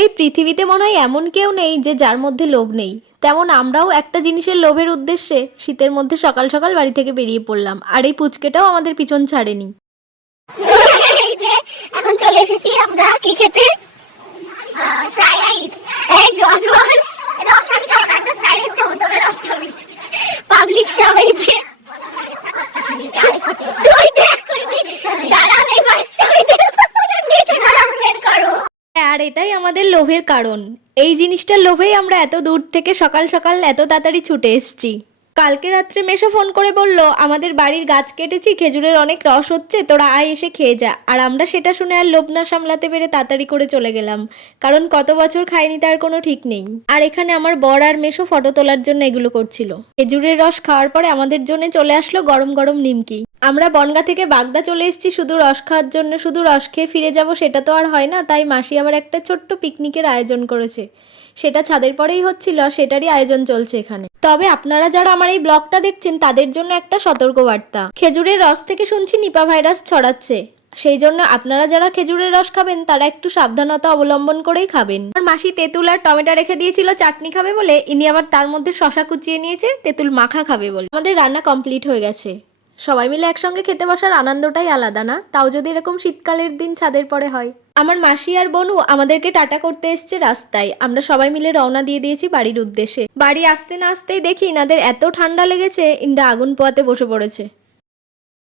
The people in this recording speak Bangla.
এই পৃথিবীতে মনে হয় এমন কেউ নেই যে যার মধ্যে লোভ নেই। তেমন আমরাও একটা জিনিসের লোভের উদ্দেশ্যে শীতের মধ্যে সকাল সকাল বাড়ি থেকে বেরিয়ে পড়লাম, আর এই পুচকেটাও আমাদের পিছন ছাড়েনি। এই যে এখন চলে এসেছি আমরা কি খেতে, ফ্রাইড রাইস। এই রসবল রস আমি খাবো না, একটা ফ্রাইড রাইস খাবো, তোরা রস খাবি। পাবলিক সবাই যে তুই দেখ করবি, দাঁড়াও এই বাচ্চা নিচে দাঁড়াও, বের করো। আর এটাই আমাদের লোভের কারণ। এই জিনিসটার লোভেই আমরা এত দূর থেকে সকাল সকাল এত তাড়াতাড়ি ছুটে এসেছি। কালকে রাত্রে মেশো ফোন করে বলল, আমাদের বাড়ির গাছ কেটেছি, খেজুরের অনেক রস হচ্ছে, তোরা আয় এসে খেয়ে যা। আর আমরা সেটা শুনে আর লোভ না সামলাতে পেরে তাড়াতাড়ি করে চলে গেলাম, কারণ কত বছর খাইনি তার কোনো ঠিক নেই। আর এখানে আমার বর আর মেশো ফটো তোলার জন্য এগুলো করছিল। খেজুরের রস খাওয়ার পরে আমাদের জন্য চলে আসলো গরম গরম নিমকি। আমরা বনগা থেকে বাগদা চলে এসেছি শুধু রস খাওয়ার জন্য। শুধু রস খেয়ে ফিরে যাব সেটা তো আর হয় না, তাই মাসি আবার একটা ছোট্ট পিকনিকের আয়োজন করেছে। সেটা ছাদের পরেই হচ্ছিল, আর সেটারই আয়োজন চলছে এখানে। তবে আপনারা যারা আমার এই ব্লগটা দেখছেন তাদের জন্য একটা সতর্কবার্তা। খেজুরের রস থেকে শুনছি নিপা ভাইরাস ছড়াচ্ছে, সেই জন্য আপনারা যারা খেজুরের রস খাবেন তারা একটু সাবধানতা অবলম্বন করেই খাবেন। আর মাসি তেঁতুল আর টমেটো রেখে দিয়েছিল চাটনি খাবে বলে, ইনি আবার তার মধ্যে শশা কুচিয়ে নিয়েছে তেঁতুল মাখা খাবে বলে। আমাদের রান্না কমপ্লিট হয়ে গেছে। সবাই মিলে একসঙ্গে খেতে বসার আনন্দটাই আলাদা না? তাও যদি এরকম শীতকালের দিন ছাদের পরে হয়। আমার মাসি আর বনু আমাদেরকে টাটা করতে এসছে রাস্তায়। আমরা সবাই মিলে রওনা দিয়ে দিয়েছি বাড়ির উদ্দেশ্যে। বাড়ি আসতে না আসতেই দেখি ইনাদের এত ঠান্ডা লেগেছে, ইন্ডা আগুন পোয়াতে বসে পড়েছে।